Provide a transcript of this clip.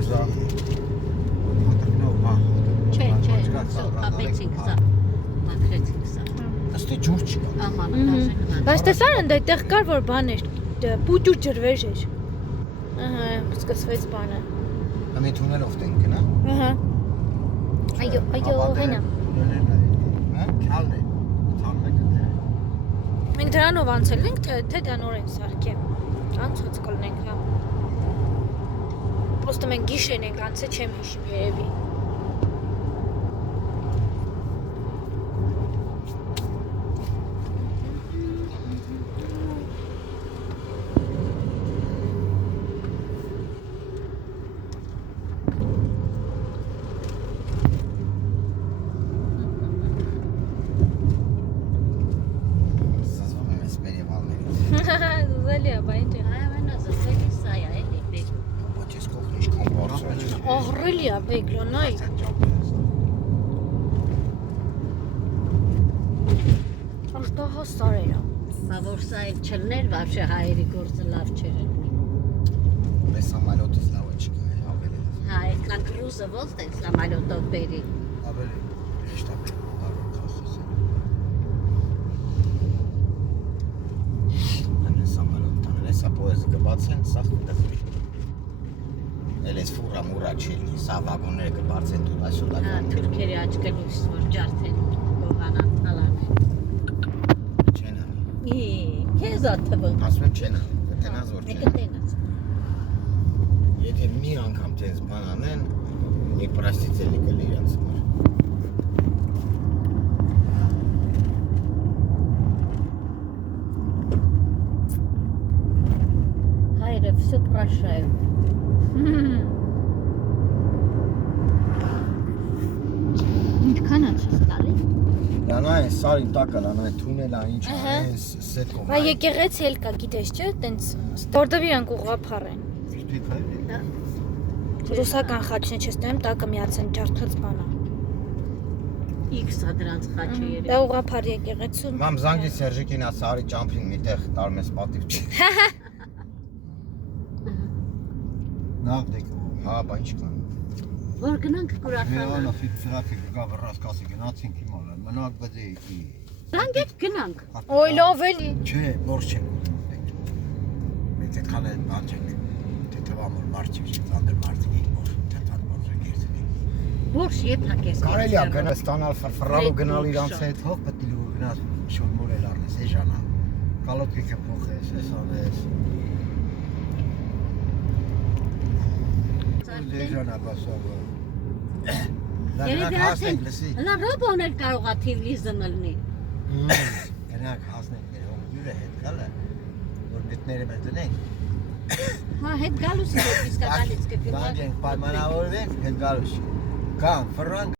Ուզա։ Չէ, կապեցինք սա։ Մաքրեցինք սա։ Աստե ջուր չկա։ Աման, դաշը գնալ։ Բայց տեսա ընդ այդտեղ կար որ բան էր, պուճուր ջրվեժ էր։ Ահա, սկսվեց բանը։ Ամի թունելով տենք գնա։ Ահա։ Այո, հենա։ Հա, քալն է։ Թալն է դե։ Մենք դրանով անցել ենք, թե դա նորեն սարքե։ Անցած կլնենք, հա։ Պրոստը մենք գիշերն ենք անցել, չեմ հիշում երևի։ Զզալի է, բա ինչ է։ Այո, զսելի սա է, էլի բեկ։ Ոչ ես կողն ինչքան բարձր է։ Ահռելի է, բեգլոնայ։ Աշտահա սարեր է։ Բա որ սա էլ չլներ, вообще հայերի գործը լավ չէր ելնի։ Մեզ սամալյոտից լավ չկա, ավելի։ Հա, այդքան կրուզը ոնց տենց սամալյոտով բերի։ Ավելի հեշտ է բարո քասես։ Անեն սամալյոտ տանել, սա պոեզը կբացեն, սա խնդրի։ Էլես ֆուրա մուրա չելնի, սա վագոնները կբացեն դու այսօր դա։ Հա, թուրքերի աչքը լույս որ ջարդեն գողանան հալանեն։ Չեն անի։ Քեզ աթվը։ Ասում եմ չեն անի, կտենազ որ չեն։ Կտենաց։ Եթե մի անգամ տես բան անեն, մի պրաստիցելի կլի իրանց համար։ Հայրը всё прощают։ Ինչքան է չստալի։ Լանա է սարի տակը, լանա է թունելա ինչ է, սետ կոմ։ Բա եկեղեցի էլ կա, գիտես չէ, տենց որտեվ իրանք ուղղափառ են։ Ռուսական խաչն է չես տեմ, տակը միացեն ջարդած բանա։ X-ա դրանց խաչը երեք։ Դա ուղղափառ եկեղեցու։ Մամ զանգի Սերժիկին ա սարի ճամփին միտեղ տարմես պատիվ չի։ Նախ դեք Հա, բա ինչ կան։ Որ գնանք կուրախանանք։ Մելանա ֆիքսրակը գա վռասկասի գնացինք հիմա մնաք բդեի։ Զանգեք գնանք։ Ոյ լավ էլի։ Չէ, բորց չենք ուտում։ Մենք այդքան էլ բան չենք։ Թե թվամոր մարդ չի, ծանդր մարդիկ որ թեթան բարձր գերցնի։ Որ եփակ ես։ Կարելի է գնալ ստանալ ֆրֆռալու գնալ իրանց հետ։ Թող պետք է լու գնաս շոն մորել առնես, էժանա։ Կալոկիկը փոխես, էս անես։ Էժանա բասավը։ Երևի հասնենք լսի։ Հլա ռոբոն էլ կարող է Թիվլիզը մլնի։ Գնանք հասնենք մեր հողջուրը հետ գալը, որ գտները մեր դնենք։ Հա, հետ գալուս է իսկականից կգնա։ Բանջենք պայմանավորվենք, հետ գալուս։ Կամ ֆրանկ